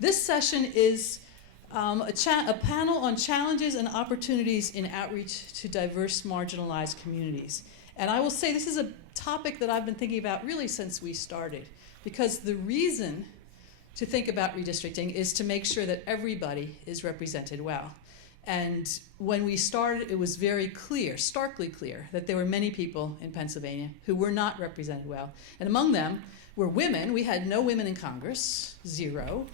This session is a panel on challenges and opportunities in outreach to diverse marginalized communities. And I will say this is a topic that I've been thinking about really since we started, because the reason to think about redistricting is to make sure that everybody is represented well. And when we started, it was very clear, starkly clear, that there were many people in Pennsylvania who were not represented well. And among them were women. We had no women in Congress, 0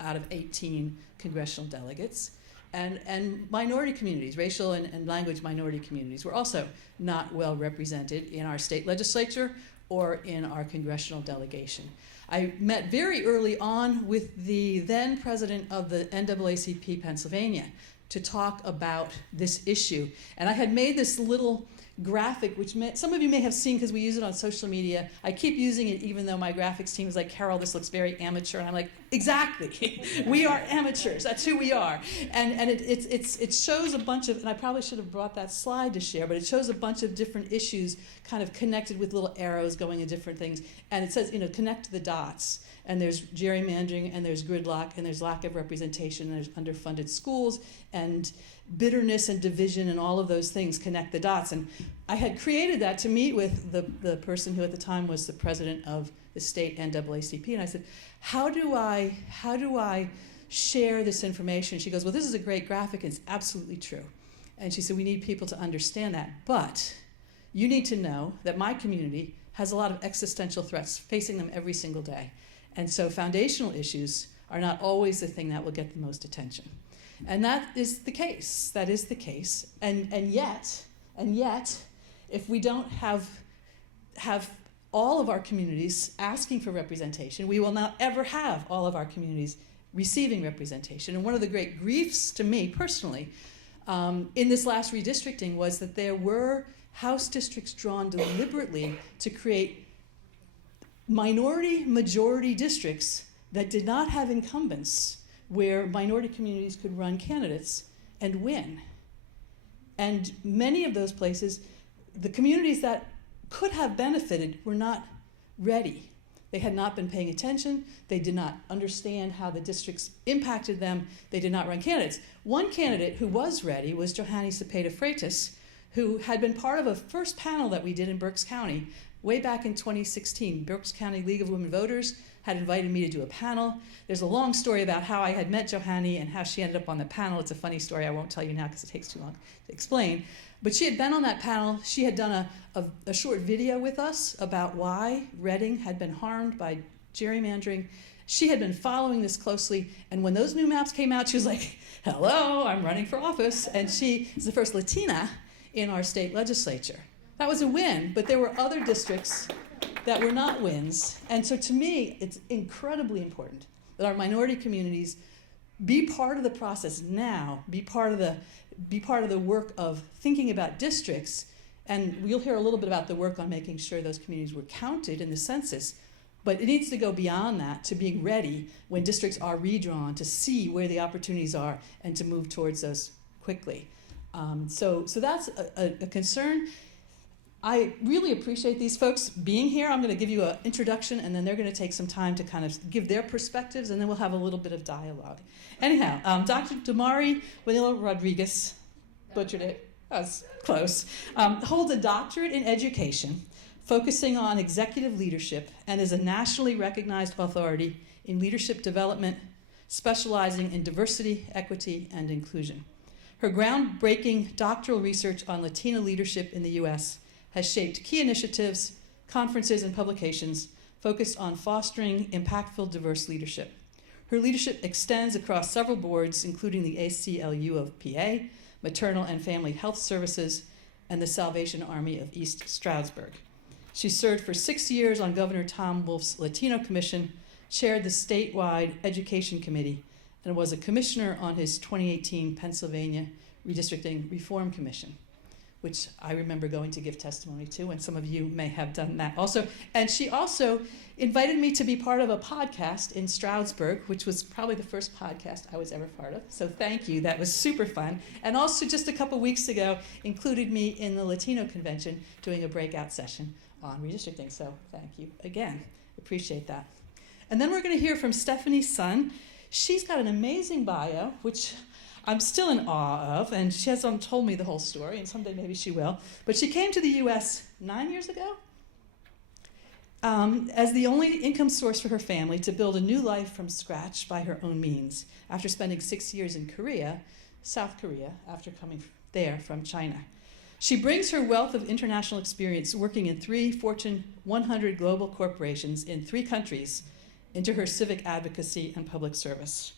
out of 18 congressional delegates. And minority communities, racial and language minority communities, were also not well represented in our state legislature or in our congressional delegation. I met very early on with the then president of the NAACP Pennsylvania to talk about this issue. And I had made this little graphic, which some of you may have seen because we use it on social media. I keep using it even though my graphics team is like, Carol, this looks very amateur. And I'm like, exactly. We are amateurs. That's who we are. And it shows a bunch of, and I probably should have brought that slide to share, but it shows a bunch of different issues kind of connected with little arrows going in different things. And it says, connect the dots. And there's gerrymandering, and there's gridlock, and there's lack of representation, and there's underfunded schools, and bitterness and division, and all of those things connect the dots. And I had created that to meet with the person who at the time was the president of the state NAACP, and I said, how do I share this information? She goes, well, this is a great graphic, and it's absolutely true. And she said, we need people to understand that, but you need to know that my community has a lot of existential threats facing them every single day. And so foundational issues are not always the thing that will get the most attention. And that is the case. That is the case. And yet, if we don't have all of our communities asking for representation, we will not ever have all of our communities receiving representation. And one of the great griefs to me personally in this last redistricting was that there were House districts drawn deliberately to create minority-majority districts that did not have incumbents where minority communities could run candidates and win. And many of those places, the communities that could have benefited were not ready. They had not been paying attention. They did not understand how the districts impacted them. They did not run candidates. One candidate who was ready was Johanny Cepeda-Freitas, who had been part of a first panel that we did in Berks County way back in 2016. Berks County League of Women Voters had invited me to do a panel. There's a long story about how I had met Johanny and how she ended up on the panel. It's a funny story. I won't tell you now because it takes too long to explain. But she had been on that panel. She had done a short video with us about why Reading had been harmed by gerrymandering. She had been following this closely, and when those new maps came out, she was like, hello, I'm running for office. And she is the first Latina in our state legislature. That was a win, but there were other districts that were not wins. And so to me, it's incredibly important that our minority communities be part of the process now, be part of the work of thinking about districts. And you'll hear a little bit about the work on making sure those communities were counted in the census, but it needs to go beyond that to being ready when districts are redrawn to see where the opportunities are and to move towards those quickly. So that's a concern. I really appreciate these folks being here. I'm going to give you an introduction, and then they're going to take some time to kind of give their perspectives, and then we'll have a little bit of dialogue. Anyhow, Dr. Damary Bonilla-Rodriguez, butchered it, that was close, holds a doctorate in education, focusing on executive leadership, and is a nationally recognized authority in leadership development, specializing in diversity, equity, and inclusion. Her groundbreaking doctoral research on Latino leadership in the U.S. has shaped key initiatives, conferences, and publications focused on fostering impactful, diverse leadership. Her leadership extends across several boards, including the ACLU of PA, Maternal and Family Health Services, and the Salvation Army of East Stroudsburg. She served for 6 years on Governor Tom Wolf's Latino Commission, chaired the Statewide Education Committee, and was a commissioner on his 2018 Pennsylvania Redistricting Reform Commission, which I remember going to give testimony to, and some of you may have done that also. And she also invited me to be part of a podcast in Stroudsburg, which was probably the first podcast I was ever part of. So thank you, that was super fun. And also just a couple weeks ago, included me in the Latino convention doing a breakout session on redistricting. So thank you again, appreciate that. And then we're gonna hear from Stephanie Sun. She's got an amazing bio, which I'm still in awe of, and she hasn't told me the whole story, and someday maybe she will. But she came to the U.S. 9 years ago as the only income source for her family to build a new life from scratch by her own means after spending 6 years in Korea, South Korea, after coming there from China. She brings her wealth of international experience working in 3 Fortune 100 global corporations in 3 countries into her civic advocacy and public service.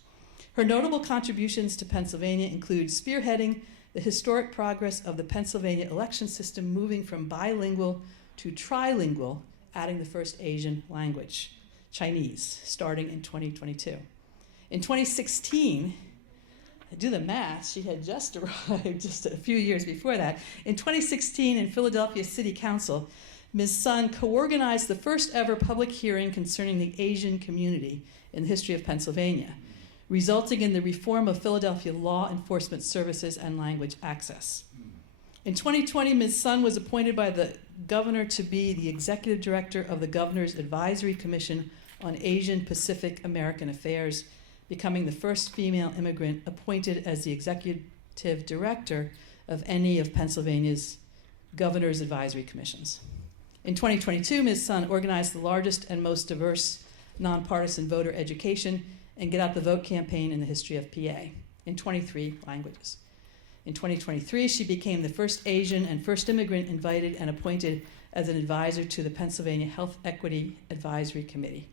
Her notable contributions to Pennsylvania include spearheading the historic progress of the Pennsylvania election system, moving from bilingual to trilingual, adding the first Asian language, Chinese, starting in 2022. In 2016, I do the math, she had just arrived just a few years before that. In 2016, in Philadelphia City Council, Ms. Sun co-organized the first ever public hearing concerning the Asian community in the history of Pennsylvania, resulting in the reform of Philadelphia law enforcement services and language access. In 2020, Ms. Sun was appointed by the governor to be the executive director of the Governor's Advisory Commission on Asian Pacific American Affairs, becoming the first female immigrant appointed as the executive director of any of Pennsylvania's governor's advisory commissions. In 2022, Ms. Sun organized the largest and most diverse nonpartisan voter education and Get Out the Vote campaign in the history of PA in 23 languages. In 2023, she became the first Asian and first immigrant invited and appointed as an advisor to the Pennsylvania Health Equity Advisory Committee.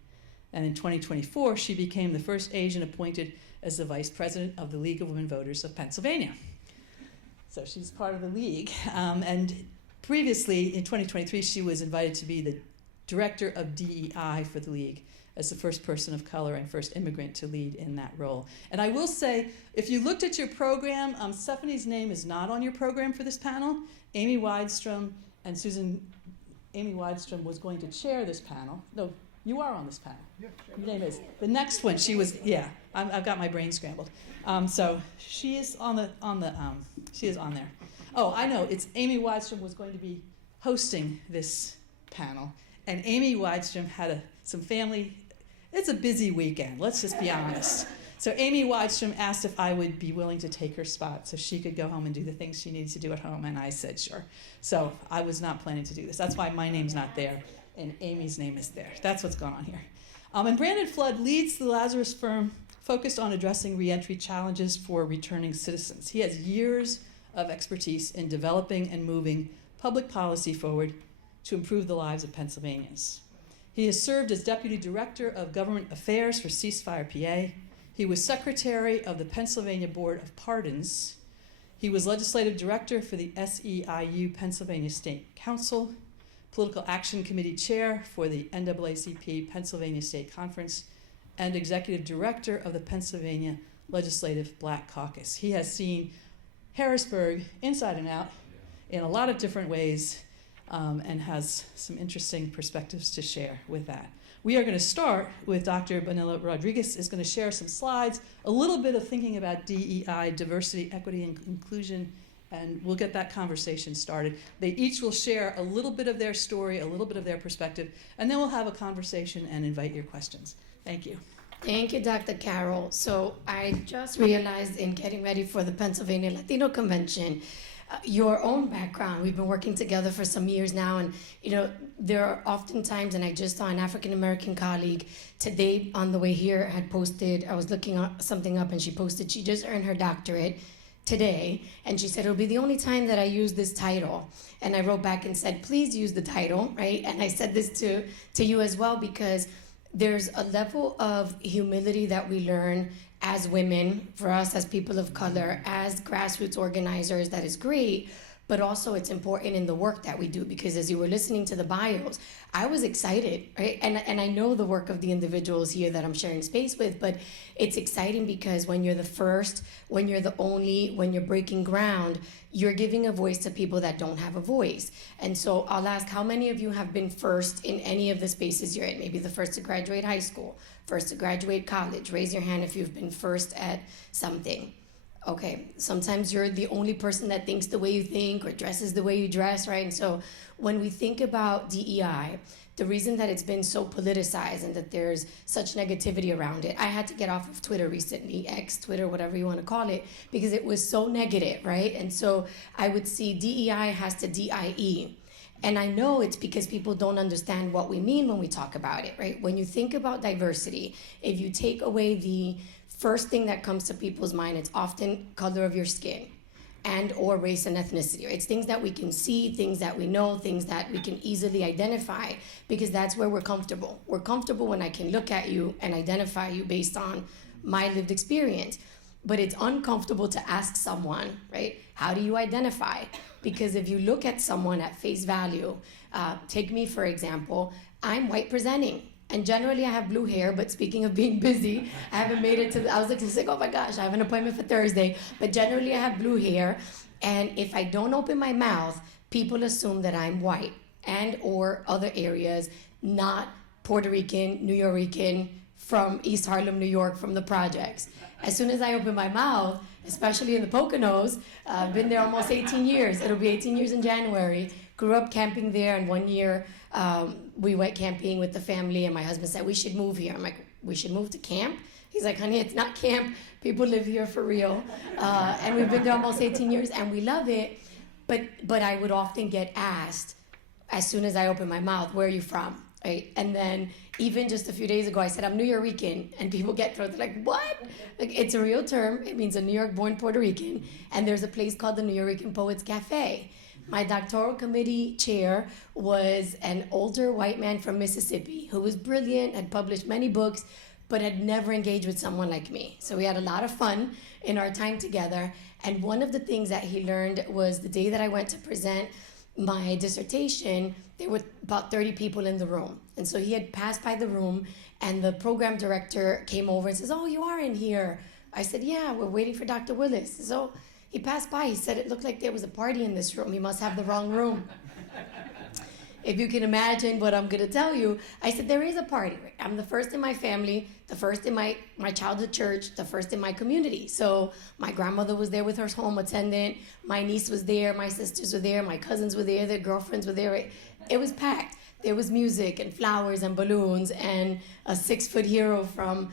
And in 2024, she became the first Asian appointed as the vice president of the League of Women Voters of Pennsylvania. So she's part of the league. And previously, in 2023, she was invited to be the director of DEI for the league as the first person of color and first immigrant to lead in that role. And I will say, if you looked at your program, Stephanie's name is not on your program for this panel. Amy Widestrom and Susan, Amy Widestrom was going to chair this panel. No, you are on this panel. Yeah, sure. Your name is. The next one, she was, I've got my brain scrambled. So she is she is on there. Oh, I know, it's Amy Widestrom was going to be hosting this panel. And Amy Widestrom had some family, it's a busy weekend, let's just be honest. So Amy Widestrom asked if I would be willing to take her spot so she could go home and do the things she needed to do at home, and I said sure. So I was not planning to do this. That's why my name's not there, and Amy's name is there. That's what's going on here. And Brandon Flood leads the Lazarus firm focused on addressing reentry challenges for returning citizens. He has years of expertise in developing and moving public policy forward to improve the lives of Pennsylvanians. He has served as Deputy Director of Government Affairs for Ceasefire PA. He was Secretary of the Pennsylvania Board of Pardons. He was Legislative Director for the SEIU Pennsylvania State Council, Political Action Committee Chair for the NAACP Pennsylvania State Conference, and Executive Director of the Pennsylvania Legislative Black Caucus. He has seen Harrisburg inside and out in a lot of different ways, and has some interesting perspectives to share with that. We are going to start with Dr. Bonilla-Rodriguez is going to share some slides, a little bit of thinking about DEI, diversity, equity, and inclusion, and we'll get that conversation started. They each will share a little bit of their story, a little bit of their perspective, and then we'll have a conversation and invite your questions. Thank you. Thank you, Dr. Carol. So I just realized in getting ready for the Pennsylvania Latino Convention, your own background. We've been working together for some years now, and there are often times, and I just saw an African-American colleague today on the way here had posted, I was looking something up, and she posted she just earned her doctorate today, and she said it'll be the only time that I use this title. And I wrote back and said, please use the title, right? And I said this to you as well, because there's a level of humility that we learn as women, for us as people of color, as grassroots organizers, that is great, but also it's important in the work that we do, because as you were listening to the bios, I was excited, right? And I know the work of the individuals here that I'm sharing space with, but it's exciting because when you're the first, when you're the only, when you're breaking ground, you're giving a voice to people that don't have a voice. And so I'll ask, how many of you have been first in any of the spaces you're in? Maybe the first to graduate high school, first to graduate college. Raise your hand if you've been first at something. Okay, sometimes you're the only person that thinks the way you think or dresses the way you dress, right? And so when we think about DEI, the reason that it's been so politicized and that there's such negativity around it, I had to get off of Twitter recently, X, Twitter, whatever you want to call it, because it was so negative, right? And so I would see DEI has to DIE. And I know it's because people don't understand what we mean when we talk about it, right? When you think about diversity, if you take away the first thing that comes to people's mind, it's often color of your skin and or race and ethnicity. It's things that we can see, things that we know, things that we can easily identify, because that's where we're comfortable. We're comfortable when I can look at you and identify you based on my lived experience. But it's uncomfortable to ask someone, right, how do you identify? Because if you look at someone at face value, take me for example, I'm white presenting. And generally I have blue hair, but speaking of being busy, I haven't made it I was like, oh my gosh, I have an appointment for Thursday. But generally I have blue hair. And if I don't open my mouth, people assume that I'm white and or other areas, not Puerto Rican, New Yorican, from East Harlem, New York, from the projects. As soon as I open my mouth, especially in the Poconos, I've been there almost 18 years. It'll be 18 years in January. Grew up camping there, and one year we went camping with the family, and my husband said, we should move here. I'm like, we should move to camp? He's like, honey, it's not camp. People live here for real. And we've been there almost 18 years, and we love it. But I would often get asked, as soon as I open my mouth, where are you from? Right? And then even just a few days ago, I said, I'm New Yorican. And people get thrown, they're like, what? Like, it's a real term. It means a New York-born Puerto Rican. And there's a place called the New Yorican Poets Cafe. My doctoral committee chair was an older white man from Mississippi who was brilliant, had published many books, but had never engaged with someone like me. So we had a lot of fun in our time together. And one of the things that he learned was the day that I went to present my dissertation, there were about 30 people in the room. And so he had passed by the room, and the program director came over and says, oh, you are in here. I said, yeah, we're waiting for Dr. Willis. So he passed by, he said it looked like there was a party in this room. He must have the wrong room. If you can imagine what I'm gonna tell you, I said, there is a party. I'm the first in my family, the first in my childhood church, the first in my community. So my grandmother was there with her home attendant, my niece was there, my sisters were there, my cousins were there, their girlfriends were there. It was packed. There was music and flowers and balloons and a 6-foot hero from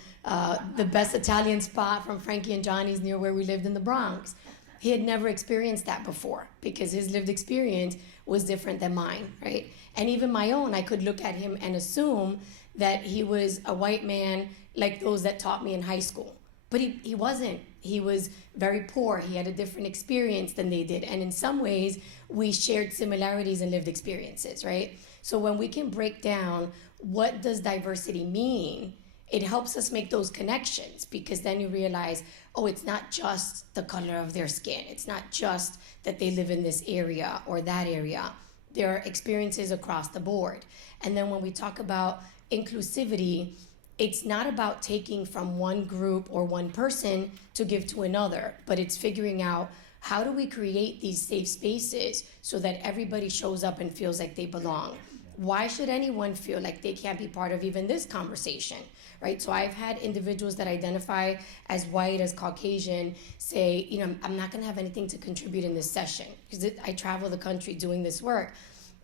the best Italian spot from Frankie and Johnny's near where we lived in the Bronx. He had never experienced that before because his lived experience was different than mine, right? And even my own, I could look at him and assume that he was a white man like those that taught me in high school. But he wasn't. He was very poor. He had a different experience than they did. And in some ways, we shared similarities in lived experiences, right? So when we can break down what does diversity mean, it helps us make those connections, because then you realize, oh, it's not just the color of their skin. It's not just that they live in this area or that area. There are experiences across the board. And then when we talk about inclusivity, it's not about taking from one group or one person to give to another, but it's figuring out how do we create these safe spaces so that everybody shows up and feels like they belong. Why should anyone feel like they can't be part of even this conversation, right? So I've had individuals that identify as white, as Caucasian, say, you know, I'm not gonna have anything to contribute in this session because I travel the country doing this work,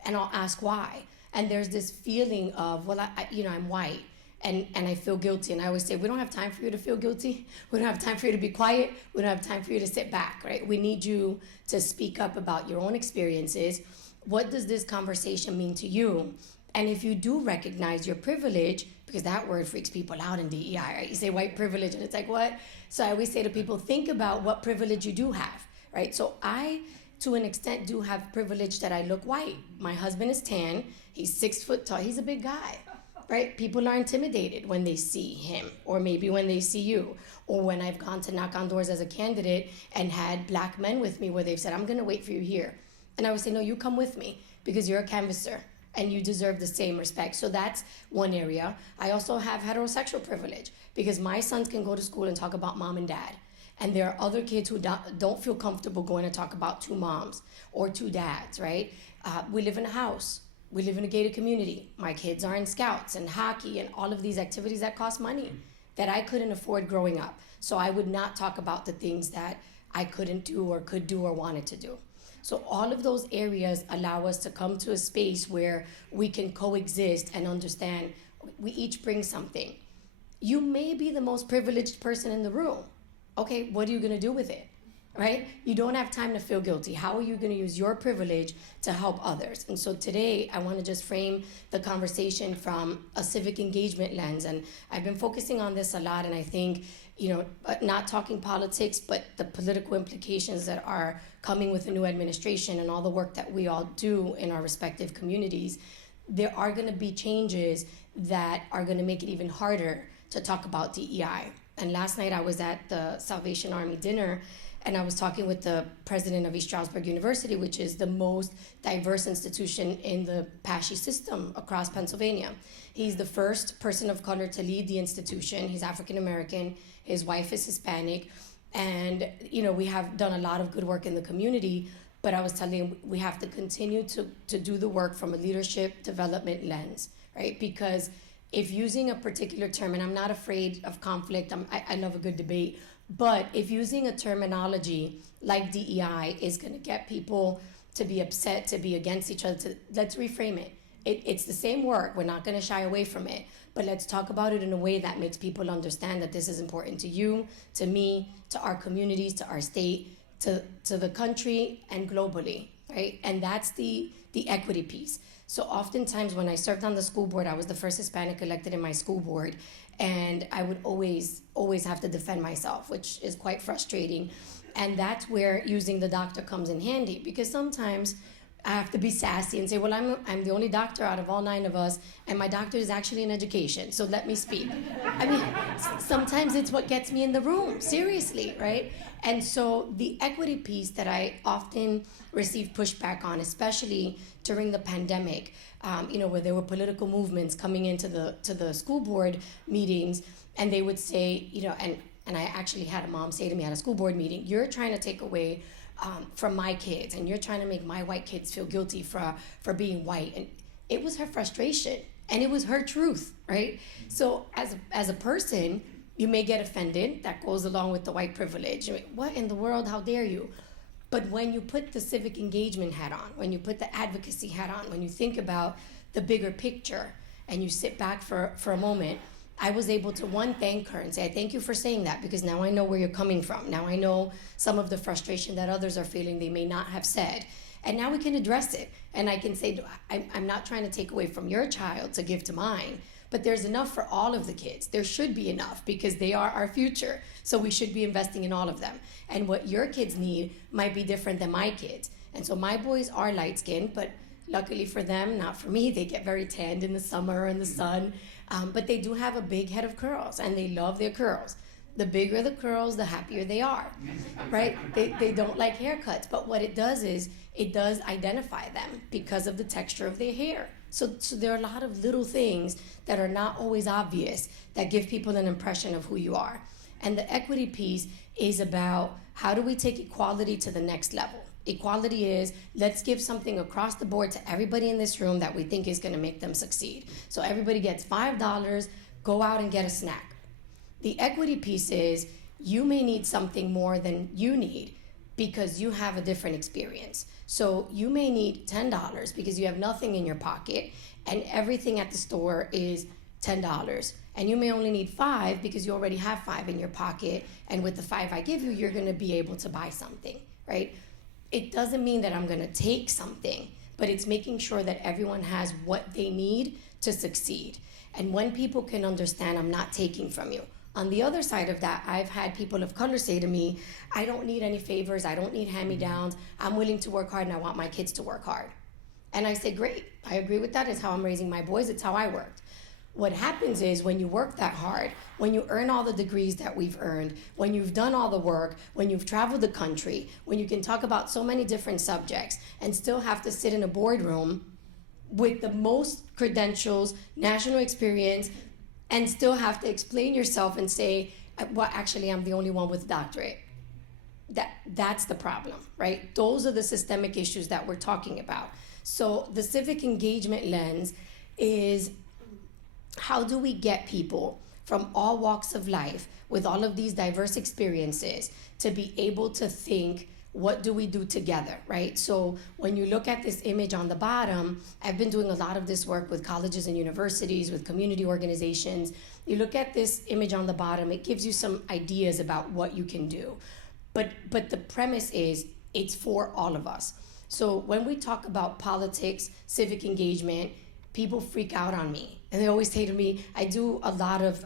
and I'll ask why. And there's this feeling of, well, I'm white, and I feel guilty. And I always say, we don't have time for you to feel guilty. We don't have time for you to be quiet. We don't have time for you to sit back, right? We need you to speak up about your own experiences. What does this conversation mean to you? And if you do recognize your privilege, because that word freaks people out in DEI, right? You say white privilege, and it's like, what? So I always say to people, think about what privilege you do have, right? So I, to an extent, do have privilege that I look white. My husband is tan. He's 6 foot tall. He's a big guy, right? People are intimidated when they see him, or maybe when they see you, or when I've gone to knock on doors as a candidate and had black men with me where they've said, I'm gonna wait for you here. And I would say, no, you come with me because you're a canvasser and you deserve the same respect. So that's one area. I also have heterosexual privilege because my sons can go to school and talk about mom and dad. And there are other kids who don't feel comfortable going to talk about 2 moms or 2 dads, right? We live in a house. We live in a gated community. My kids are in scouts and hockey and all of these activities that cost money that I couldn't afford growing up. So I would not talk about the things that I couldn't do or could do or wanted to do. So all of those areas allow us to come to a space where we can coexist and understand we each bring something. You may be the most privileged person in the room. Okay, what are you gonna do with it? Right? You don't have time to feel guilty. How are you going to use your privilege to help others? And so today, I want to just frame the conversation from a civic engagement lens. And I've been focusing on this a lot, and I think, not talking politics, but the political implications that are coming with the new administration and all the work that we all do in our respective communities, there are going to be changes that are going to make it even harder to talk about DEI. And last night, I was at the Salvation Army dinner, and I was talking with the president of East Stroudsburg University, which is the most diverse institution in the PASHE system across Pennsylvania. He's the first person of color to lead the institution. He's African American. His wife is Hispanic. And, we have done a lot of good work in the community, but I was telling him we have to continue to do the work from a leadership development lens, right? Because if using a particular term, and I'm not afraid of conflict, I love a good debate, but if using a terminology like DEI is going to get people to be upset, to be against each other, let's reframe it. It's the same work. We're not going to shy away from it. But let's talk about it in a way that makes people understand that this is important to you, to me, to our communities, to our state, to the country, and globally, right? And that's the equity piece. So oftentimes when I served on the school board, I was the first Hispanic elected in my school board, and I would always have to defend myself, which is quite frustrating. And that's where using the doctor comes in handy, because sometimes I have to be sassy and say, well, I'm the only doctor out of all 9 of us, and my doctor is actually in education, so let me speak. I mean, sometimes it's what gets me in the room, seriously, right? And so the equity piece that I often receive pushback on, especially during the pandemic, where there were political movements coming into the school board meetings, and they would say, and I actually had a mom say to me at a school board meeting, you're trying to take away from my kids, and you're trying to make my white kids feel guilty for being white. And it was her frustration, and it was her truth, right? So as a person, you may get offended. That goes along with the white privilege. What in the world? How dare you? But when you put the civic engagement hat on, when you put the advocacy hat on, when you think about the bigger picture, and you sit back for a moment, I was able to, one, thank her and say, thank you for saying that, because now I know where you're coming from. Now I know some of the frustration that others are feeling they may not have said. And now we can address it. And I can say, I'm not trying to take away from your child to give to mine, but there's enough for all of the kids. There should be enough, because they are our future. So we should be investing in all of them. And what your kids need might be different than my kids. And so my boys are light-skinned, but luckily for them, not for me, they get very tanned in the summer in the sun. But they do have a big head of curls, and they love their curls. The bigger the curls, the happier they are, right? They don't like haircuts, but what it does is it does identify them because of the texture of their hair. So there are a lot of little things that are not always obvious that give people an impression of who you are. And the equity piece is about how do we take equality to the next level? Equality is, let's give something across the board to everybody in this room that we think is going to make them succeed. So everybody gets $5, go out and get a snack. The equity piece is, you may need something more than you need because you have a different experience. So you may need $10 because you have nothing in your pocket and everything at the store is $10. And you may only need 5 because you already have 5 in your pocket, and with the 5 I give you, you're going to be able to buy something, right? It doesn't mean that I'm going to take something, but it's making sure that everyone has what they need to succeed. And when people can understand, I'm not taking from you. On the other side of that, I've had people of color say to me, I don't need any favors, I don't need hand-me-downs, I'm willing to work hard and I want my kids to work hard. And I say, great, I agree with that. It's how I'm raising my boys, it's how I worked. What happens is when you work that hard, when you earn all the degrees that we've earned, when you've done all the work, when you've traveled the country, when you can talk about so many different subjects and still have to sit in a boardroom with the most credentials, national experience, and still have to explain yourself and say, well, actually, I'm the only one with a doctorate. That's the problem, right? Those are the systemic issues that we're talking about. So the civic engagement lens is, how do we get people from all walks of life with all of these diverse experiences to be able to think, what do we do together, right? So when you look at this image on the bottom, I've been doing a lot of this work with colleges and universities, with community organizations. You look at this image on the bottom, it gives you some ideas about what you can do. But the premise is it's for all of us. So when we talk about politics, civic engagement, people freak out on me. And they always say to me, I do a lot of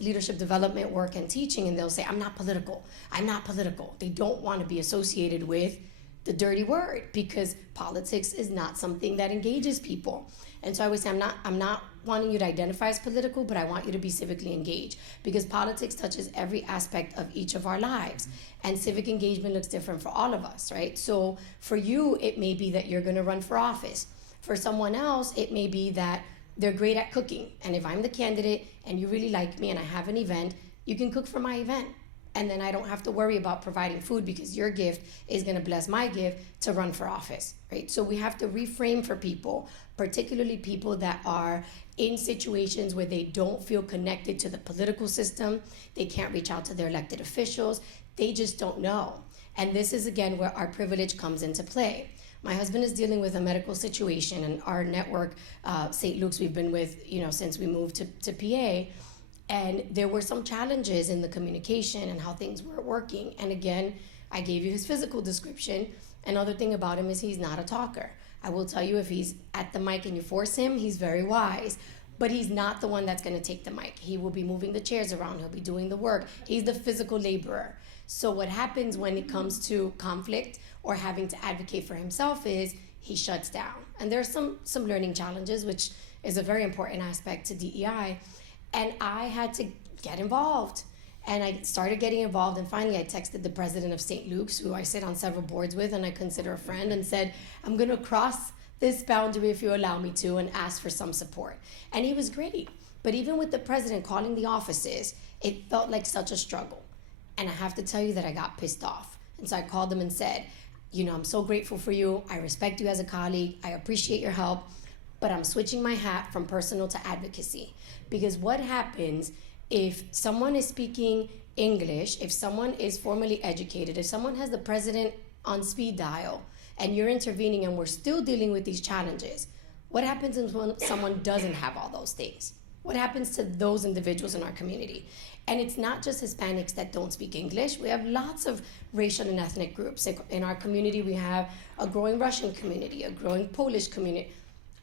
leadership development work and teaching, and they'll say, I'm not political. I'm not political. They don't want to be associated with the dirty word because politics is not something that engages people. And so I always say, I'm not wanting you to identify as political, but I want you to be civically engaged because politics touches every aspect of each of our lives. And civic engagement looks different for all of us, right? So for you, it may be that you're going to run for office. For someone else, it may be that they're great at cooking. And if I'm the candidate and you really like me and I have an event, you can cook for my event. And then I don't have to worry about providing food because your gift is going to bless my gift to run for office, right? So we have to reframe for people, particularly people that are in situations where they don't feel connected to the political system. They can't reach out to their elected officials. They just don't know. And this is, again, where our privilege comes into play. My husband is dealing with a medical situation, and our network, St. Luke's, we've been with, since we moved to PA. And there were some challenges in the communication and how things were working. And again, I gave you his physical description. Another thing about him is he's not a talker. I will tell you, if he's at the mic and you force him, he's very wise. But he's not the one that's going to take the mic. He will be moving the chairs around. He'll be doing the work. He's the physical laborer. So what happens when it comes to conflict or having to advocate for himself is he shuts down. And there's some learning challenges, which is a very important aspect to DEI. And I had to get involved. And I started getting involved. And finally, I texted the president of St. Luke's, who I sit on several boards with and I consider a friend, and said, I'm going to cross this boundary if you allow me to, and ask for some support. And he was great. But even with the president calling the offices, it felt like such a struggle. And I have to tell you that I got pissed off. And so I called them and said, I'm so grateful for you. I respect you as a colleague. I appreciate your help. But I'm switching my hat from personal to advocacy. Because what happens if someone is speaking English, if someone is formally educated, if someone has the president on speed dial, and you're intervening and we're still dealing with these challenges, what happens when someone doesn't have all those things? What happens to those individuals in our community? And it's not just Hispanics that don't speak English. We have lots of racial and ethnic groups. In our community, we have a growing Russian community, a growing Polish community.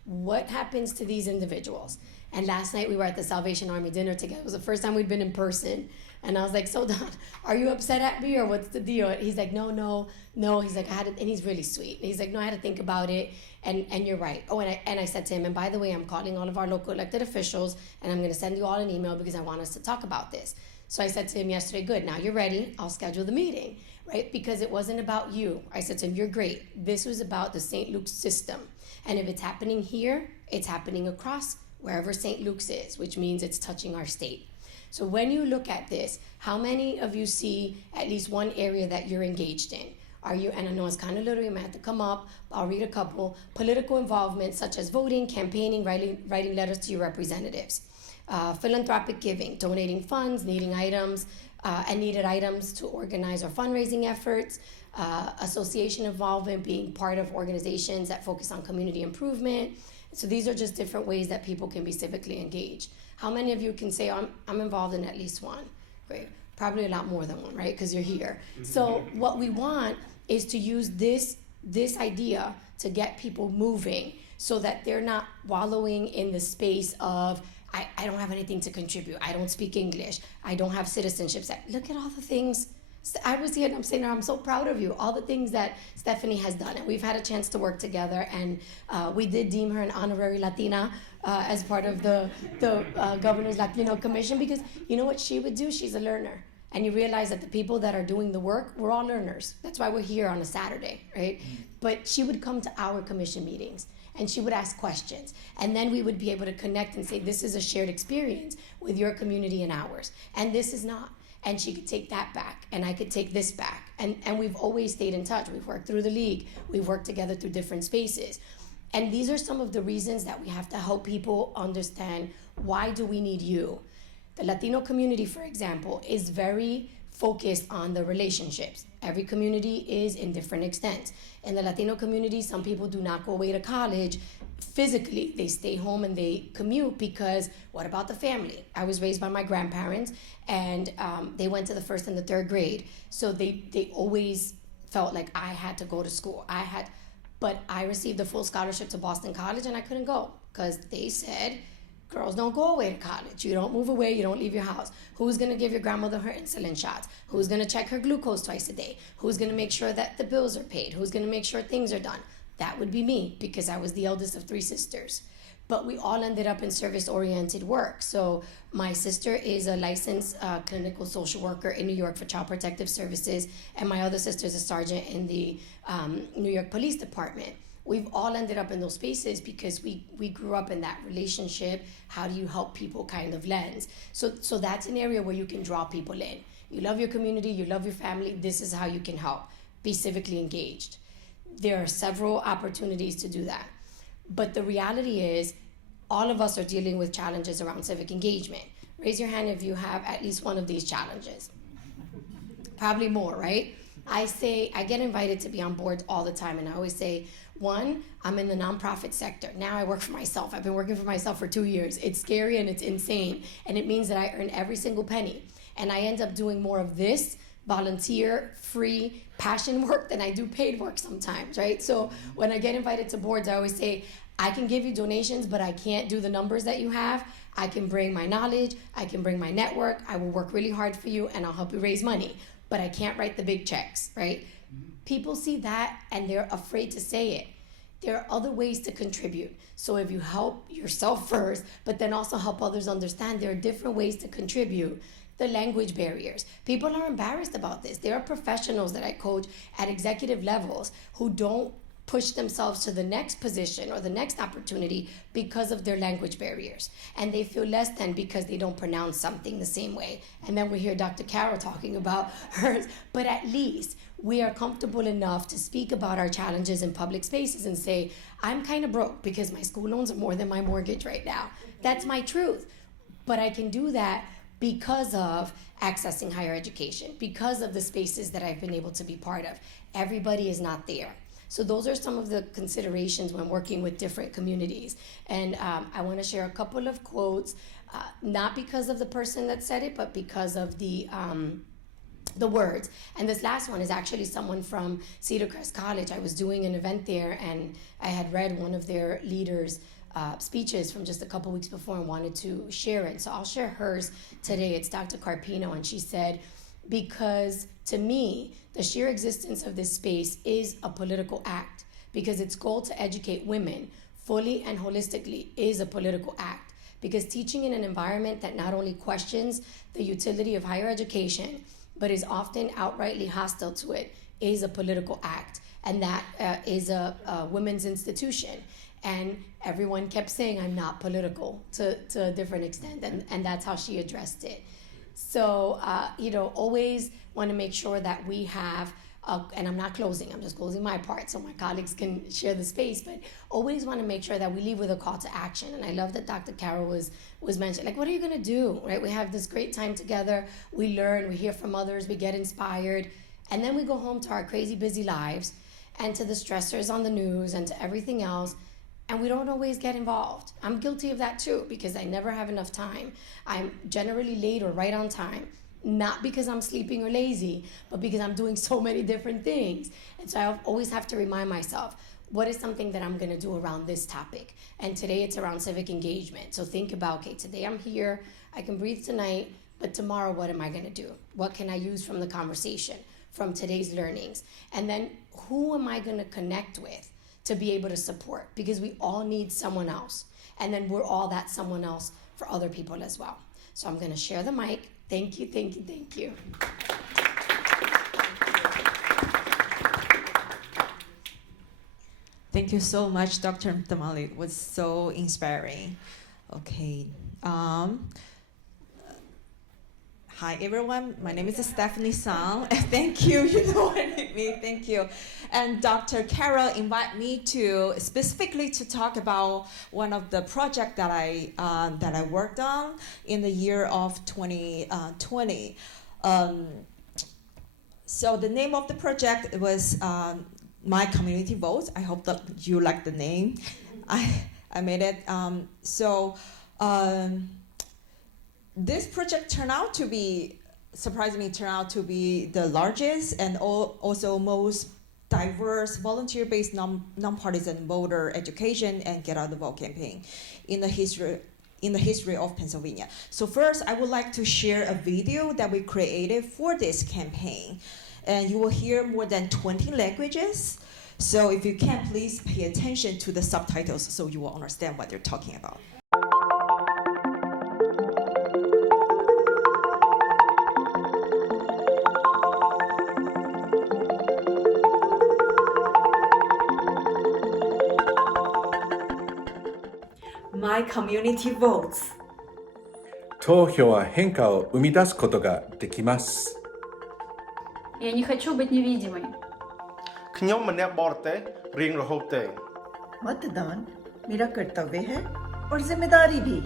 What happens to these individuals? And last night we were at the Salvation Army dinner together. It was the first time we'd been in person. And I was like, so Don, are you upset at me or what's the deal? And he's like, no. He's like, and he's really sweet. And he's like, no, I had to think about it. And you're right. Oh, and I said to him, and by the way, I'm calling all of our local elected officials and I'm going to send you all an email because I want us to talk about this. So I said to him yesterday, good, now you're ready. I'll schedule the meeting, right? Because it wasn't about you. I said to him, you're great. This was about the St. Luke's system. And if it's happening here, it's happening across wherever St. Luke's is, which means it's touching our state. So when you look at this, how many of you see at least one area that you're engaged in? Are you, and I know it's kind of little, you might have to come up, I'll read a couple. Political involvement such as voting, campaigning, writing letters to your representatives. Philanthropic giving, donating funds, needed items to organize our fundraising efforts. Association involvement, being part of organizations that focus on community improvement. So these are just different ways that people can be civically engaged. How many of you can say, I'm involved in at least one? Great. Probably a lot more than one, right? Because you're here. So what we want is to use this idea to get people moving so that they're not wallowing in the space of, I don't have anything to contribute. I don't speak English. I don't have citizenship. Look at all the things. I was here and I'm saying, I'm so proud of you. All the things that Stephanie has done. And we've had a chance to work together. And we did deem her an honorary Latina as part of the Governor's Latino Commission. Because you know what she would do? She's a learner. And you realize that the people that are doing the work, we're all learners. That's why we're here on a Saturday, right? But she would come to our commission meetings. And she would ask questions. And then we would be able to connect and say, this is a shared experience with your community and ours. And this is not. And she could take that back, and I could take this back. And we've always stayed in touch. We've worked through the league. We've worked together through different spaces. And these are some of the reasons that we have to help people understand, why do we need you? The Latino community, for example, is very focused on the relationships. Every community is in different extents. In the Latino community, some people do not go away to college physically. They stay home and they commute because what about the family? I was raised by my grandparents, and they went to the first and the third grade. So they always felt like I had to go to school. But I received a full scholarship to Boston College, and I couldn't go because they said, girls don't go away to college. You don't move away. You don't leave your house. Who's going to give your grandmother her insulin shots? Who's going to check her glucose twice a day? Who's going to make sure that the bills are paid? Who's going to make sure things are done? That would be me, because I was the eldest of 3 sisters. But we all ended up in service-oriented work. So my sister is a licensed clinical social worker in New York for Child Protective Services, and my other sister is a sergeant in the New York Police Department. We've all ended up in those spaces because we grew up in that relationship. How do you help people kind of lens? So that's an area where you can draw people in. You love your community, you love your family, this is how you can help. Be civically engaged. There are several opportunities to do that. But the reality is, all of us are dealing with challenges around civic engagement. Raise your hand if you have at least one of these challenges. Probably more, right? I get invited to be on boards all the time, and I always say, one, I'm in the nonprofit sector. Now I work for myself. I've been working for myself for 2 years. It's scary and it's insane, and it means that I earn every single penny. And I end up doing more of this volunteer, free, passion work than I do paid work sometimes, right? So when I get invited to boards, I always say, I can give you donations, but I can't do the numbers that you have. I can bring my knowledge, I can bring my network, I will work really hard for you, and I'll help you raise money. But I can't write the big checks, right? People see that and they're afraid to say it. There are other ways to contribute. So if you help yourself first, but then also help others understand there are different ways to contribute. The language barriers. People are embarrassed about this. There are professionals that I coach at executive levels who don't push themselves to the next position or the next opportunity because of their language barriers. And they feel less than because they don't pronounce something the same way. And then we hear Dr. Carol talking about hers. But at least we are comfortable enough to speak about our challenges in public spaces and say, I'm kind of broke because my school loans are more than my mortgage right now. That's my truth. But I can do that because of accessing higher education, because of the spaces that I've been able to be part of. Everybody is not there. So those are some of the considerations when working with different communities. And I want to share a couple of quotes, not because of the person that said it, but because of the words. And this last one is actually someone from Cedar Crest College. I was doing an event there, and I had read one of their leaders' speeches from just a couple weeks before and wanted to share it. So I'll share hers today. It's Dr. Carpino, and she said, because to me, the sheer existence of this space is a political act, because its goal to educate women fully and holistically is a political act, because teaching in an environment that not only questions the utility of higher education, but is often outrightly hostile to it, is a political act, and that is a women's institution. And everyone kept saying, I'm not political, to a different extent, and that's how she addressed it. So, always want to make sure that we have, and I'm not closing, I'm just closing my part so my colleagues can share the space, but always want to make sure that we leave with a call to action. And I love that Dr. Carol was mentioned, like, what are you going to do, right? We have this great time together, we learn, we hear from others, we get inspired, and then we go home to our crazy busy lives and to the stressors on the news and to everything else. And we don't always get involved. I'm guilty of that too, because I never have enough time. I'm generally late or right on time, not because I'm sleeping or lazy, but because I'm doing so many different things. And so I always have to remind myself, what is something that I'm gonna do around this topic? And today it's around civic engagement. So think about, okay, today I'm here, I can breathe tonight, but tomorrow what am I gonna do? What can I use from the conversation, from today's learnings? And then who am I gonna connect with to be able to support, because we all need someone else. And then we're all that someone else for other people as well. So I'm gonna share the mic. Thank you, thank you, thank you. Thank you so much, Dr. Tamali. It was so inspiring. Okay. Hi everyone, my name is Stephanie Sang. Thank you, you know me, thank you. And Dr. Carol invited me to specifically to talk about one of the projects that I worked on in the year of 2020. So the name of the project was My Community Votes. I hope that you like the name. I made it. This project surprisingly turned out to be the largest and also most diverse volunteer-based nonpartisan voter education and get out the vote campaign in the history of Pennsylvania. So first, I would like to share a video that we created for this campaign. And you will hear more than 20 languages. So if you can, please pay attention to the subtitles so you will understand what they're talking about. My community votes. 投票は変化を生み出すことができます Я не хочу быть невидимой. ខ្ញុំម្នាក់បរទេសរៀងរហូតទេ मतदान मेरा कर्तव्य है और जिम्मेदारी भी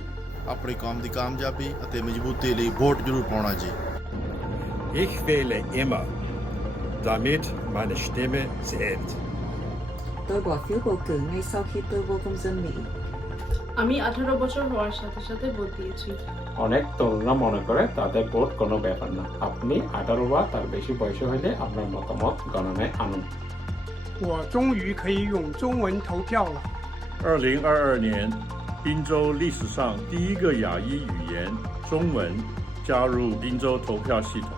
अपने काम की कामयाबी ਅਤੇ ਮਜ਼ਬੂਤੀ ਲਈ ਵੋਟ ਜ਼ਰੂਰ ਪਾਉਣਾ ਜੀ Ich wähle immer, damit meine Stimme zählt. Tôi bỏ phiếu bầu cử ngay sau khi tôi vô công dân Mỹ. আমি 18 বছর হওয়ার সাথে সাথে ভোট দিয়েছি। অনেক তরুণরা মনে করে তাদের ভোট কোনো ব্যাপার না। আপনি 18 বা তার বেশি বয়স হলে আপনার মতামত গণনায় আনুন। 我终于可以用中文投票了。2022年，宾州历史上第一个亚裔语言中文加入宾州投票系統。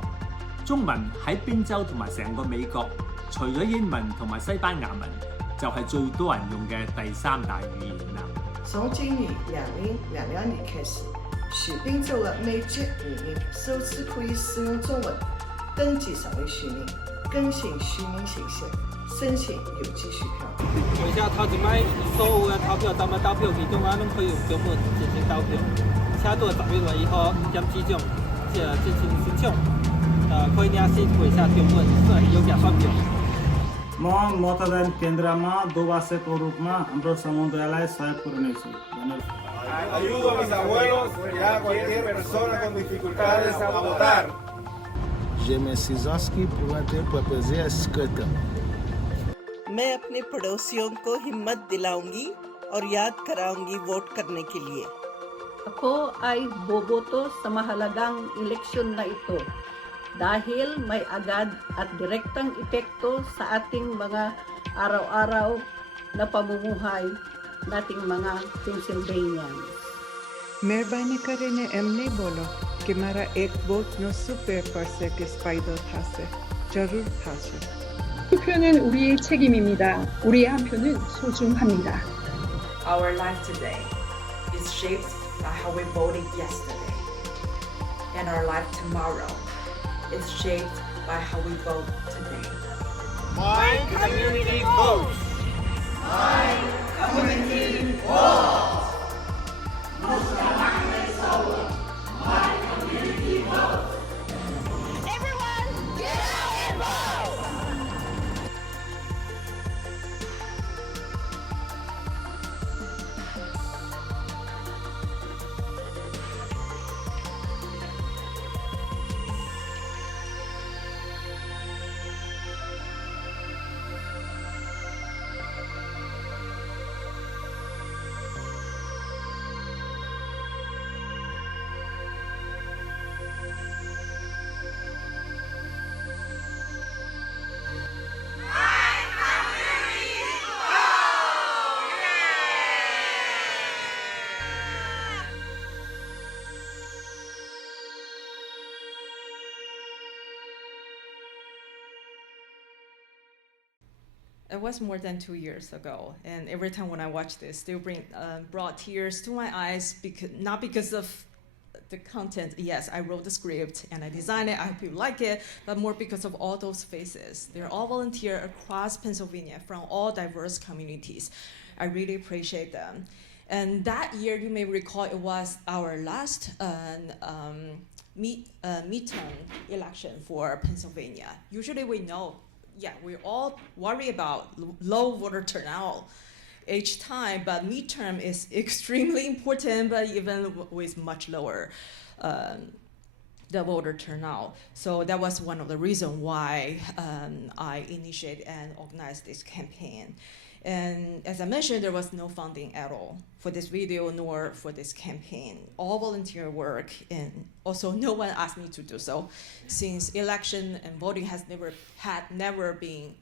中文喺賓州同埋成個美國，除咗英文同埋西班牙文，就係最多人用嘅第三大語言啦。從今年2022年開始，許賓州嘅每籍移民首次可以使用中文登記成為居民，更新居民信息，申請郵寄選票。為咗頭前買所有嘅投票站嘅投票系統，我們可以用中文進行投票。車到10月以後驗資中，進行申請，可以領先會下中文，有價選票。म मतदान केन्द्रमा दोबासेको रूपमा हाम्रो समुदायलाई सहयोग पुर्याउनेछु Ayudo a mis abuelos y a cualquier persona con dificultades a votar. Je me suis inscrit pour voter pour poser scrutin. मैं अपने पड़ोसियों को हिम्मत दिलाऊंगी और याद कराऊंगी वोट करने के लिए. Ako ay boboto sa mahalagang eleksyon na ito dahil may agad at direktang epekto sa ating mga araw-araw na pamumuhay nating mga Pennsylvanians. મહેરબાની કરીને એમ નહીં બોલો કે મારા એક વોટનો શું ફેર પડશે કે ફાયદો થશે જરૂર થશે. 투표는 우리의 책임입니다. 우리의 한 표는 소중합니다. Our life today is shaped by how we voted yesterday. And our life tomorrow is shaped by how we vote today. My community votes. My community votes. My community votes. Everyone, get out and vote! It was more than 2 years ago, and every time when I watch this, still brought tears to my eyes, not because of the content. Yes, I wrote the script and I designed it, I hope you like it, but more because of all those faces. They're all volunteer across Pennsylvania from all diverse communities. I really appreciate them. And that year, you may recall, it was our last midterm election for Pennsylvania. Usually we know, we all worry about low voter turnout each time, but midterm is extremely important, but even with much lower the voter turnout. So that was one of the reasons why I initiated and organized this campaign. And as I mentioned, there was no funding at all for this video nor for this campaign. All volunteer work, and also no one asked me to do so, since election and voting had never been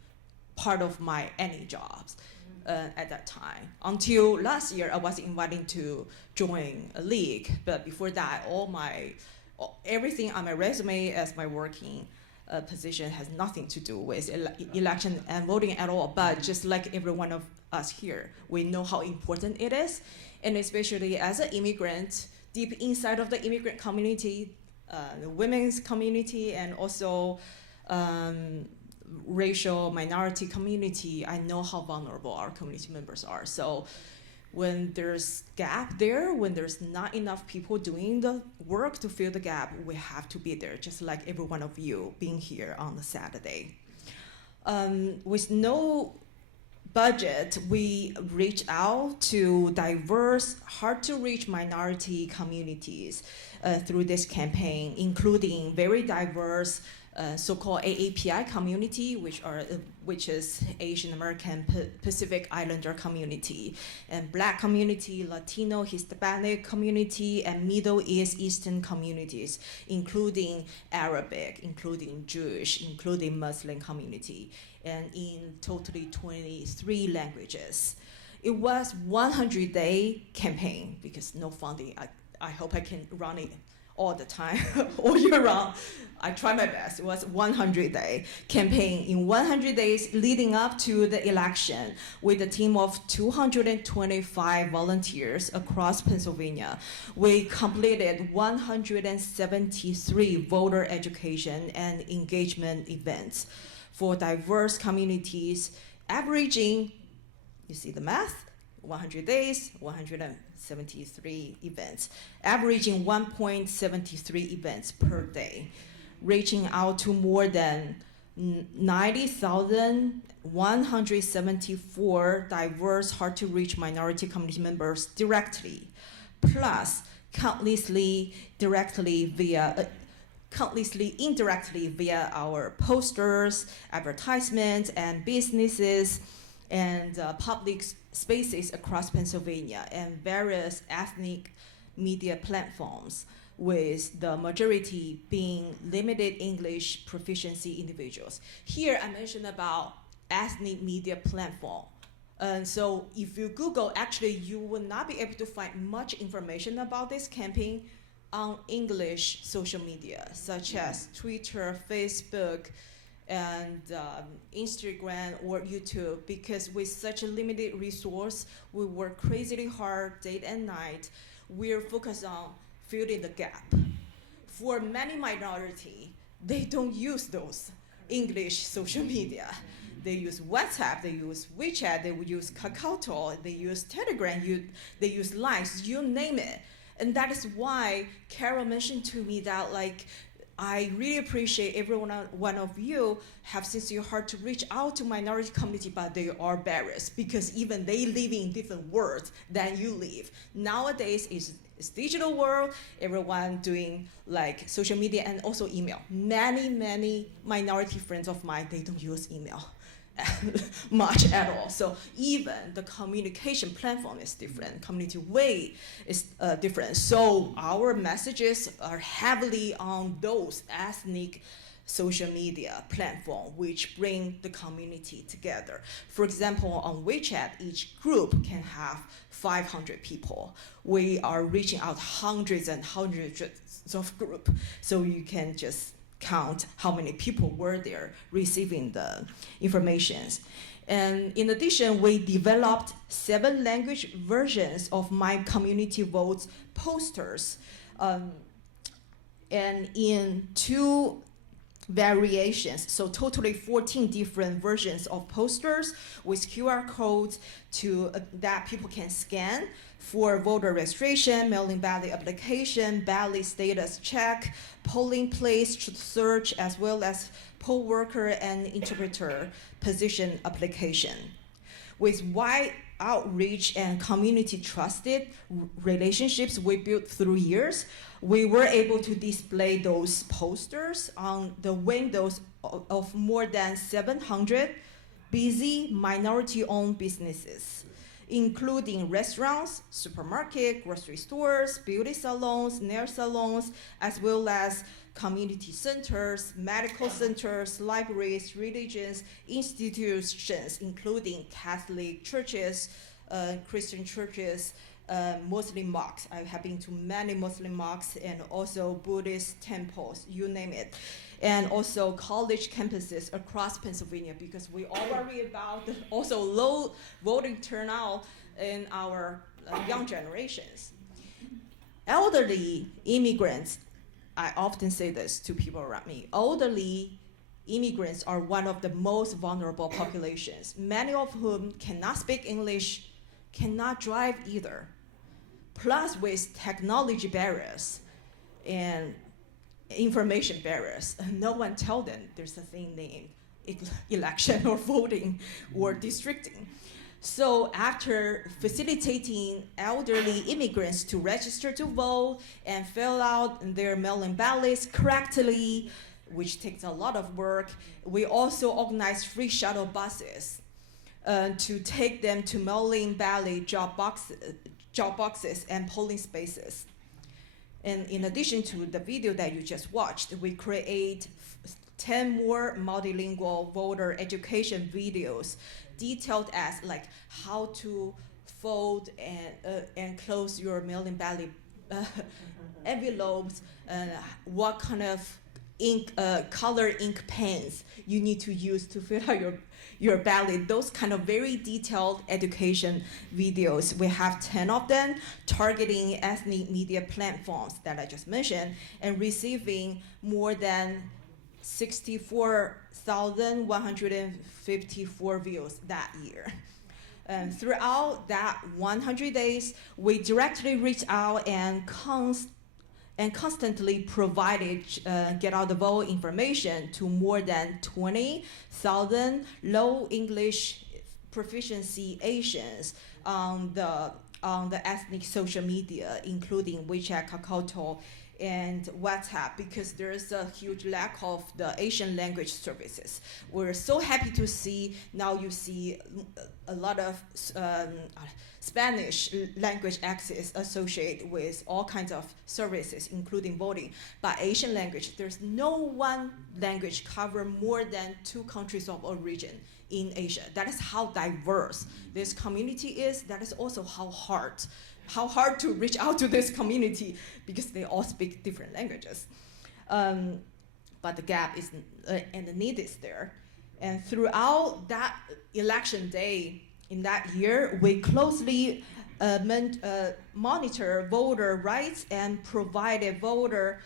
part of my any jobs at that time. Until last year, I was invited to join a league, but before that, everything on my resume as my working position has nothing to do with election and voting at all. But just like every one of us here, we know how important it is, and especially as an immigrant, deep inside of the immigrant community, the women's community, and also racial minority community, I know how vulnerable our community members are. So when there's gap there, when there's not enough people doing the work to fill the gap, we have to be there, just like every one of you being here on the Saturday. With no budget, we reach out to diverse, hard-to-reach minority communities through this campaign, including very diverse so-called AAPI community, which is Asian American Pacific Islander community, and Black community, Latino, Hispanic community, and Middle Eastern communities, including Arabic, including Jewish, including Muslim community, and in totally 23 languages. It was 100-day campaign because no funding. I hope I can run it all the time, all year round. I try my best. It was 100-day campaign. In 100 days leading up to the election, with a team of 225 volunteers across Pennsylvania, we completed 173 voter education and engagement events for diverse communities, averaging, you see the math, 100 days, 173 events, averaging 1.73 events per day, reaching out to more than 90,174 diverse, hard-to-reach minority community members directly, plus countlessly indirectly via our posters, advertisements, and businesses, and public spaces across Pennsylvania, and various ethnic media platforms, with the majority being limited English proficiency individuals. Here I mentioned about ethnic media platform. And so if you Google, actually you will not be able to find much information about this campaign on English social media, such as Twitter, Facebook, and Instagram or YouTube, because with such a limited resource, we work crazily hard day and night. We're focused on filling the gap. For many minority, they don't use those English social media. They use WhatsApp, they use WeChat, they use Kakao, they use Telegram, they use Lines, you name it. And that is why Carol mentioned to me that, like, I really appreciate every one of you have sincere heart to reach out to minority community, but they are barriers because even they live in different worlds than you live. Nowadays, it's digital world, everyone doing like social media and also email. Many minority friends of mine, they don't use email much at all. So even the communication platform is different, community way is different. So our messages are heavily on those ethnic social media platform, which bring the community together. For example, on WeChat, each group can have 500 people. We are reaching out hundreds and hundreds of groups, so you can just count how many people were there receiving the informations. And in addition, we developed 7 language versions of My Community Votes posters. And in 2 variations. So totally 14 different versions of posters with QR codes that people can scan for voter registration, mail-in ballot application, ballot status check, polling place search, as well as poll worker and interpreter position application. With wide outreach and community trusted relationships we built through years, we were able to display those posters on the windows of more than 700 busy minority-owned businesses, including restaurants, supermarkets, grocery stores, beauty salons, nail salons, as well as community centers, medical centers, libraries, religious institutions, including Catholic churches, Christian churches, Muslim mosques. I have been to many Muslim mosques and also Buddhist temples, you name it. And also college campuses across Pennsylvania, because we all worry about the also low voting turnout in our young generations. Elderly immigrants, I often say this to people around me, elderly immigrants are one of the most vulnerable populations, many of whom cannot speak English, cannot drive either. Plus with technology barriers and information barriers, no one tells them there's a thing named election or voting or districting. So after facilitating elderly immigrants to register to vote and fill out their mail-in ballots correctly, which takes a lot of work, we also organized free shuttle buses to take them to mail-in ballot drop boxes and polling spaces. And in addition to the video that you just watched, we create 10 more multilingual voter education videos detailed as like how to fold and close your mail-in ballot envelopes, what kind of ink, color ink pens you need to use to fill out your ballot. Those kind of very detailed education videos. We have 10 of them targeting ethnic media platforms that I just mentioned and receiving more than 64,154 views that year. Throughout that 100 days, we directly reached out and constantly provided get out the vote information to more than 20,000 low English proficiency Asians on the ethnic social media, including WeChat, KakaoTalk, and WhatsApp, because there is a huge lack of the Asian language services. We're so happy to see now you see a lot of Spanish language access associated with all kinds of services, including voting. But Asian language, there's no one language cover more than 2 countries of origin in Asia. That is how diverse this community is. That is also how hard to reach out to this community, because they all speak different languages. But the gap is, and the need is there. And throughout that election day in that year, we closely monitor voter rights and provided voter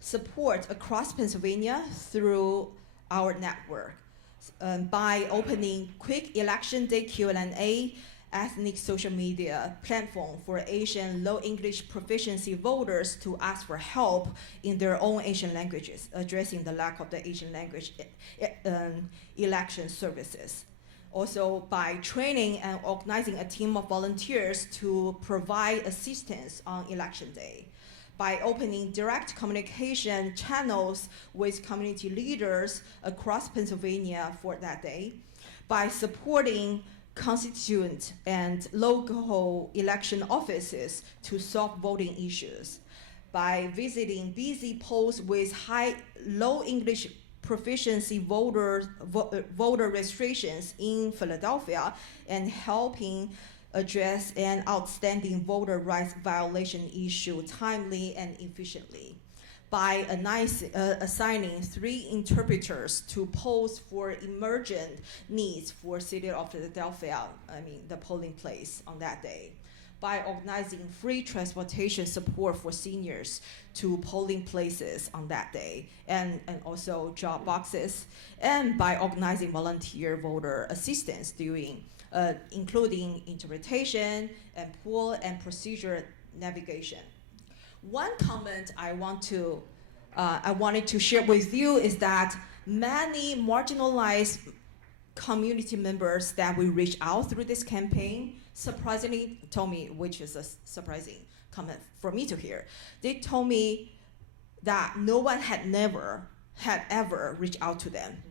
support across Pennsylvania through our network by opening quick election day Q&A ethnic social media platform for Asian low English proficiency voters to ask for help in their own Asian languages, addressing the lack of the Asian language election services. Also by training and organizing a team of volunteers to provide assistance on election day. By opening direct communication channels with community leaders across Pennsylvania for that day. By supporting constituent and local election offices to solve voting issues, by visiting busy polls with low English proficiency voter registrations in Philadelphia, and helping address an outstanding voter rights violation issue timely and efficiently. By assigning 3 interpreters to polls for emergent needs for City of Philadelphia, the polling place on that day. by organizing free transportation support for seniors to polling places on that day, and also drop boxes, and by organizing volunteer voter assistance during, including interpretation and poll and procedure navigation. One comment I wanted to share with you is that many marginalized community members that we reached out through this campaign surprisingly told me, which is a surprising comment for me to hear, they told me that no one had ever reached out to them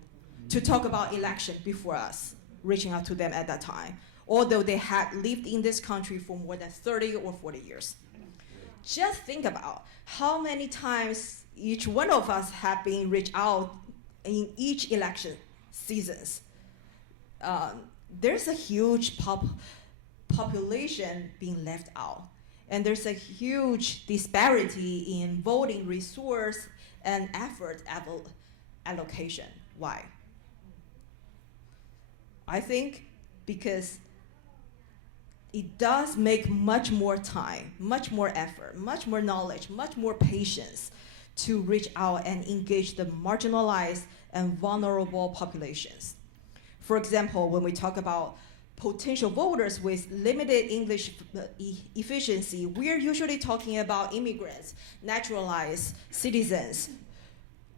to talk about election before us reaching out to them at that time, although they had lived in this country for more than 30 or 40 years. Just think about how many times each one of us have been reached out in each election seasons. There's a huge population being left out, and there's a huge disparity in voting resource and effort allocation. Why? I think because it does make much more time, much more effort, much more knowledge, much more patience to reach out and engage the marginalized and vulnerable populations. For example, when we talk about potential voters with limited English efficiency, we're usually talking about immigrants, naturalized citizens.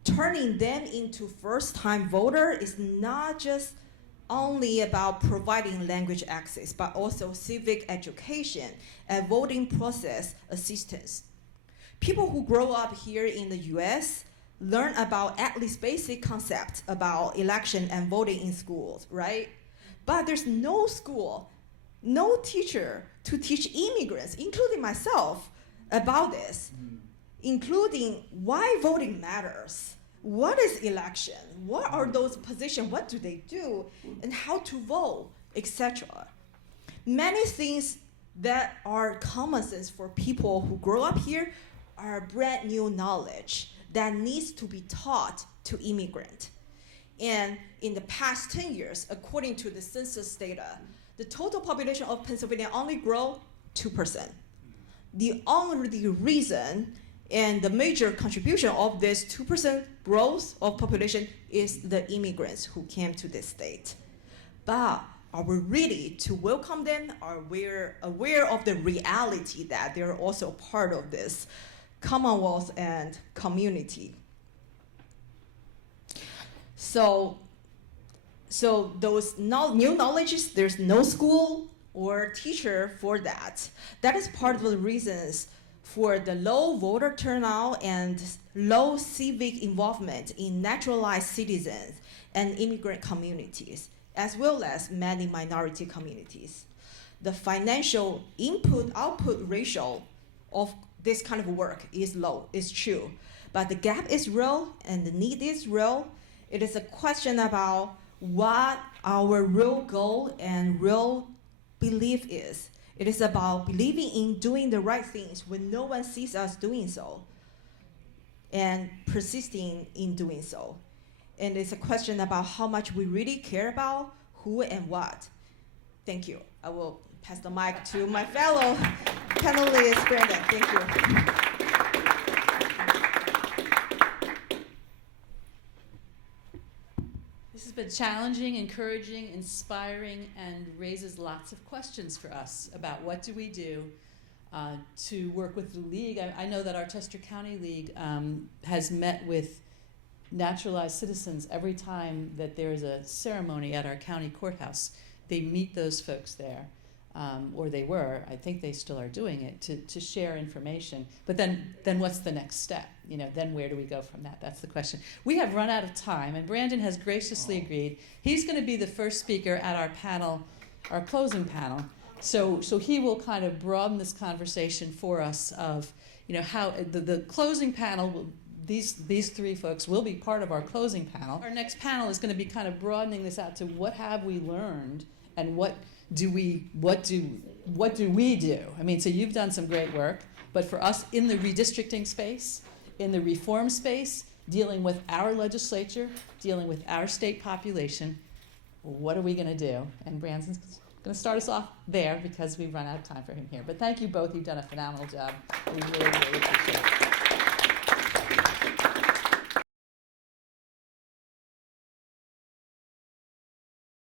Turning them into first-time voter is not just only about providing language access, but also civic education and voting process assistance. People who grow up here in the US learn about at least basic concepts about election and voting in schools, right? But there's no school, no teacher to teach immigrants, including myself, about this, including why voting matters. What is election? What are those positions? What do they do? And how to vote, etc. Many things that are common sense for people who grow up here are brand new knowledge that needs to be taught to immigrants. And in the past 10 years, according to the census data, the total population of Pennsylvania only grew 2%. The only reason and the major contribution of this 2% growth of population is the immigrants who came to this state. But are we ready to welcome them? Are we aware of the reality that they're also part of this Commonwealth and community? So those new knowledges, there's no school or teacher for that. That is part of the reasons for the low voter turnout and low civic involvement in naturalized citizens and immigrant communities, as well as many minority communities. The financial input-output ratio of this kind of work is low, it's true, but the gap is real and the need is real. It is a question about what our real goal and real belief is. It is about believing in doing the right things when no one sees us doing so, and persisting in doing so. And it's a question about how much we really care about who and what. Thank you. I will pass the mic to my fellow panelist, Brandon. Thank you. This has been challenging, encouraging, inspiring, and raises lots of questions for us about what do we do to work with the League. I know that our Chester County League has met with naturalized citizens every time that there is a ceremony at our county courthouse. They meet those folks there, or they were. I think they still are doing it to share information. But then what's the next step? You know, then where do we go from that? That's the question. We have run out of time, and Brandon has graciously agreed. He's going to be the first speaker at our panel, our closing panel. So he will kind of broaden this conversation for us of, you know, how the closing panel will. These three folks will be part of our closing panel. Our next panel is going to be kind of broadening this out to what have we learned and what do we do? I mean, so you've done some great work, but for us in the redistricting space, in the reform space, dealing with our legislature, dealing with our state population, what are we going to do? And Brandon's going to start us off there because we've run out of time for him here. But thank you both. You've done a phenomenal job. We really, really appreciate it.